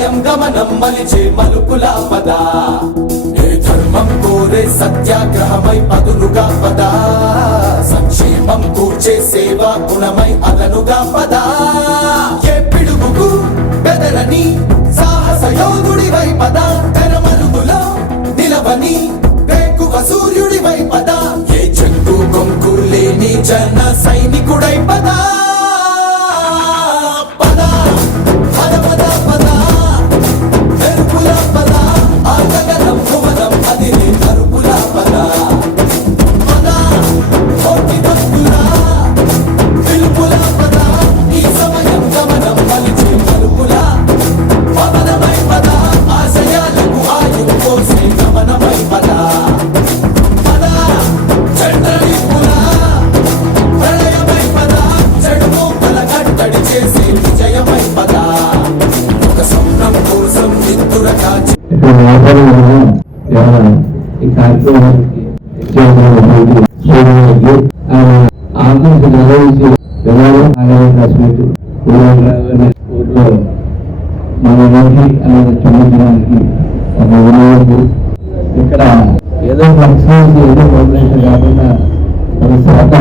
సమయం గమనం మలిచే మలుపుల పద ఏ ధర్మం కోరే సత్యాగ్రహమై పదులుగా పద సంక్షేమం కూర్చే సేవా గుణమై అదనుగా పద ఏ పిడుగుకు బెదరని సాహస యోధుడివై పద తెరమరుగులో నిలవని వేకువ సూర్యుడివై పద ఏ చెట్టు కొంకు లేని జన సైనికుడై పద ఈ కార్యక్రమానికి ఆఫీసు నిర్వహించి ఊర్లో మన నుంచి చూపించడానికి ఇక్కడ ఏదో ఫంక్షన్స్ ఏదో ప్రోగ్రామ్స్ కాకుండా ఒక శాఖ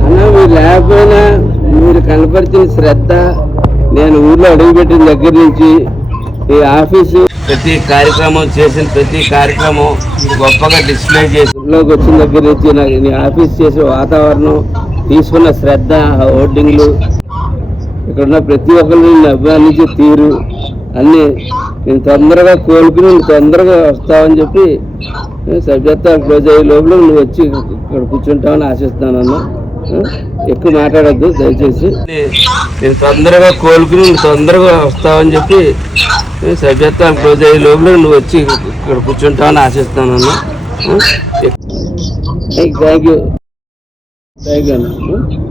అన్న మీరు లేకపోయినా మీరు కనపరిచిన శ్రద్ధ నేను ఊర్లో అడుగుపెట్టిన దగ్గర నుంచి ఈ ఆఫీసు ప్రతి కార్యక్రమం చేసిన ప్రతి కార్యక్రమం గొప్పగా డిస్ప్లే చేసి ఊళ్ళోకి వచ్చిన దగ్గర నుంచి నాకు నీ ఆఫీస్ చేసే వాతావరణం తీసుకున్న శ్రద్ధ హోర్డింగ్లు ఇక్కడున్న ప్రతి ఒక్కరిని నేను అభిమానించే తీరు అన్నీ నేను తొందరగా కోలుకుని తొందరగా వస్తావని చెప్పి సభ్యత్వాలు క్లోజ్ అయ్యే లోపల నువ్వు వచ్చి ఇక్కడ కూర్చుంటావని ఆశిస్తున్నానన్నా. ఎక్కువ మాట్లాడద్దు దయచేసి. నేను తొందరగా కోలుకుని తొందరగా వస్తావని చెప్పి సభ్యత్వాలు క్లోజ్ అయ్యే లోపల నువ్వు వచ్చి ఇక్కడ కూర్చుంటావని ఆశిస్తున్నానన్నా. థ్యాంక్ యూ అన్న.